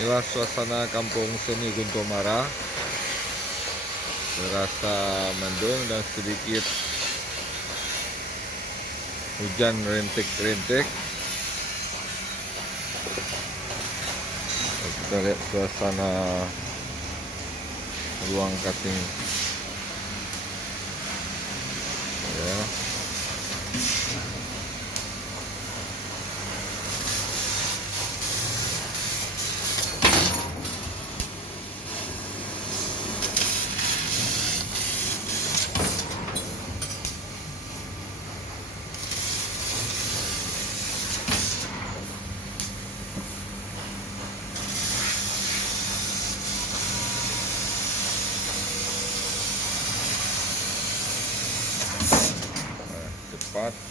Inilah suasana kampung seni Guntomara. Terasa mendung dan sedikit hujan rintik-rintik. Kita lihat suasana ruang cutting ya. Cepat